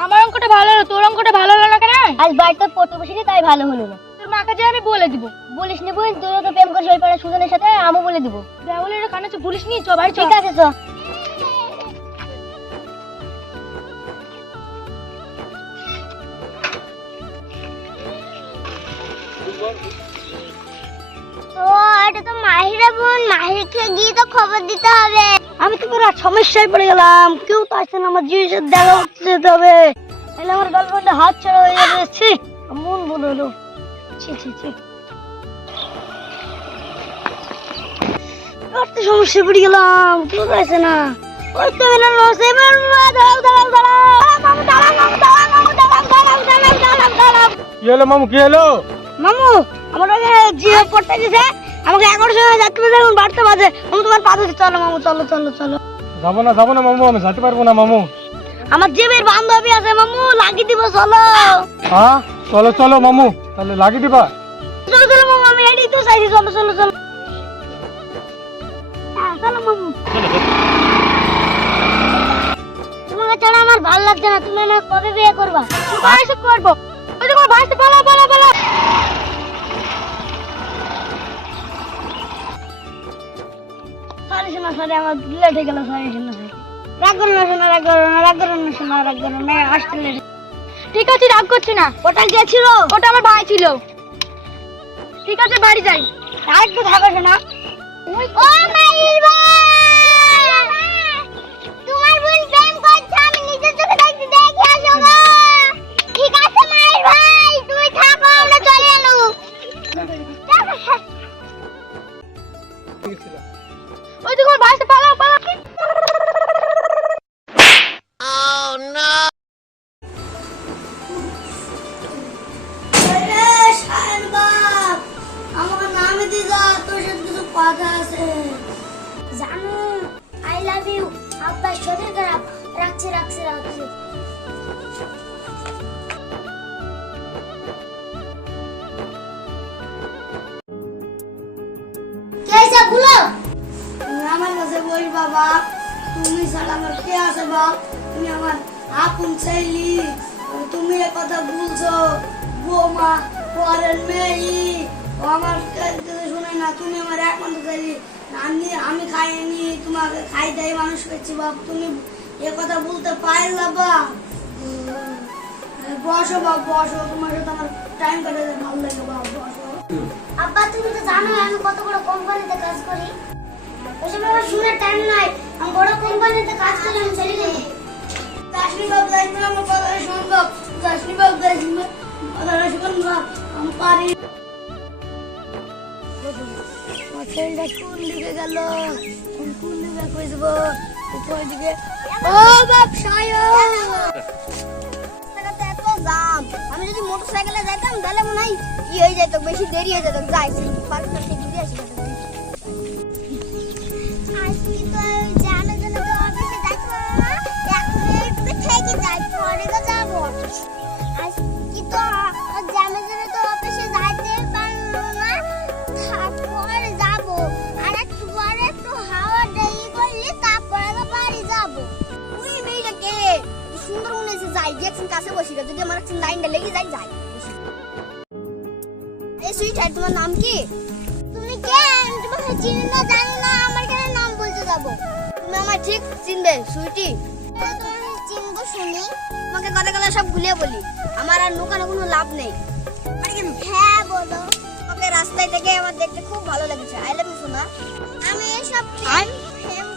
আমার অঙ্কটা ভালো হলো, তোর অঙ্কটা ভালো হলো না কেন? আজ বাড়িতে পড়তে বসিনি তাই ভালো হলো না। তোর মাকে যে আমি বলে দিব। বলিস নি বোন, তুইও তো প্রেম করিস ওই পাড়ার সুজনের সাথে, আমি বলে দিব। রাহুল এর কানে বলিস নি, চ বাড়ি চ। ঠিক আছে চ। ও এটা তো মাহিরা বোন, মাহিরকে গিয়ে তো খবর দিতে হবে। আমি তো পুরো সমস্যায় পড়ে গেলাম, কেউ তো আসছে না, আমার জিনিস দেখা করতে যেতে হবে, তাহলে আমার গার্লফ্রেন্ডের হাত ছাড়া হয়ে যাবে। ছি, মন বলে হলো। ছি ছি ছি, কত সমস্যায় পড়ে গেলাম, কেউ তো আসছে না। ওই তো এলাম, দাঁড়াও দাঁড়াও দাঁড়াও, মামু দাঁড়াও, মামু দাঁড়াও, মামু দাঁড়াও, দাঁড়াও দাঁড়াও দাঁড়াও দাঁড়াও। কি হলো মামু, কি হলো? মামু আমার জিও পড়তে দিছে, আমাকে 11 সময় যাতে বাজে, এখন 12টা বাজে। মামু তোমার পা ধরে চলো, মামু চলো চলো চলো। যাবো না মামু, আমি যেতে পারবো না মামু। আমার জিমের বান্ধবী আছে মামু, লাগিয়ে দিব চলো। হ্যাঁ চলো চলো মামু, তাহলে লাগিয়ে দিবা। চলো চলো মামু, আমি এটাই তো চাইছি, চলো চলো চলো। হ্যাঁ চলো মামু। তোমাকে ছাড়া আমার ভালো লাগছে না, তুমি আমাকে কবে বিয়ে করবা? বাড়ি করব। ওই দেখো বাড়িতে পালা পালা পালা। সরি শোনা, সরি আমার লেট হয়ে গেল, সরি শোনা। রাগ করো না শোনা, রাগ করো না, রাগ করো না শোনা, রাগ করো না, আসতে লেট। ঠিক আছে রাগ করছি না। ওটা কে ছিল? ওটা আমার ভাই ছিল। ঠিক আছে বাড়ি যাই। আরেকটু থাকো শোনা। ও মাইর ভাই, তোমার বোন প্রেম করছে, আমি নিজের চোখে দেখতে, দেখে আসো গো। ঠিক আছে মাইর ভাই, তুই থাকো, আমরা চলে এলো। ওই দেখো বাড়িতে পালা পালা। আমার নামে দিদা, তোর সাথে কিছু কথা আছে। জানো আই লাভ ইউ, আব্বার শরীর খারাপ, রাখছি রাখছি রাখছি। কেসা বলো, তুমি আমার কাছে বল বাবা, তুমি ছাড়া আমার কে আছে বাপ? তুমি আমার আপন ছেলে, তুমি এ কথা বলছো, বৌমা পরের মেয়ে, ও আমার কাছে শুনে না। তুমি আমার একমাত্র ছেলে, আমি খাইনি, তোমাকে খাই দেয় মানুষ করছি বাপ, তুমি এ কথা বলতে পারলা বাপ? বসো বাপ বসো, তোমার সাথে আমার টাইম কাটাতে ভালো লাগে বাপ, বসো। আব্বা তুমি তো জানো আমি কত বড় কোম্পানিতে কাজ করি, ওসব আমার শুনে টাইম নাই, আমি বড় কোম্পানিতে কাজ করি, আমি চলে যাই। দাসনি বাপ দাসনি, আমার কথা শুন বাপ, দাসনি বাপ দাসনি, কথা শুন বাপ, আমি পারি। ছেলেটা কোন দিকে গেল, কোন দিকে খুঁজবো, উপর দিকে। ও বাপ সায়ন, এত জাম, আমি যদি মোটরসাইকেলে যাইতাম তাহলে মনে হয় কি হয়ে যেত, বেশি দেরি হয়ে যেত। যাই পার্কটা থেকে দিয়ে আসি। আজকে তো জানো জানো তো অফিসে যাইতো না, এখন একটু থেকে যাই, পরে তো যাবো অফিস। আজকে তো জানো জানো তো অফিসে যাইতে পারলো না, তারপরে যাবো, আর একটু পরে একটু হাওয়া দেরি করলে তারপরে তো বাড়ি যাবো। ওই মেয়েটা কে সুন্দর মনে হচ্ছে, যাই দেখছেন কাছে বসি, যদি আমার একটা লাইনটা লেগে যাই যাই। এই সুইটার তোমার নাম কি? তুমি কে? আমি তোমাকে চিনি না জানি না, আমার কেন নাম বলতে যাবো? তুমি আমার ঠিক চিনবে সুইটি, তুমি চিনবো শুনি, তোমাকে কথা কথা সব ভুলে বলি, আমার আর লুকানো কোনো লাভ নেই। হ্যাঁ বলো। তোমাকে রাস্তায় থেকে আমার দেখতে খুব ভালো লেগেছে, আই লাভ ইউ সোনা। আমি এসব প্রেম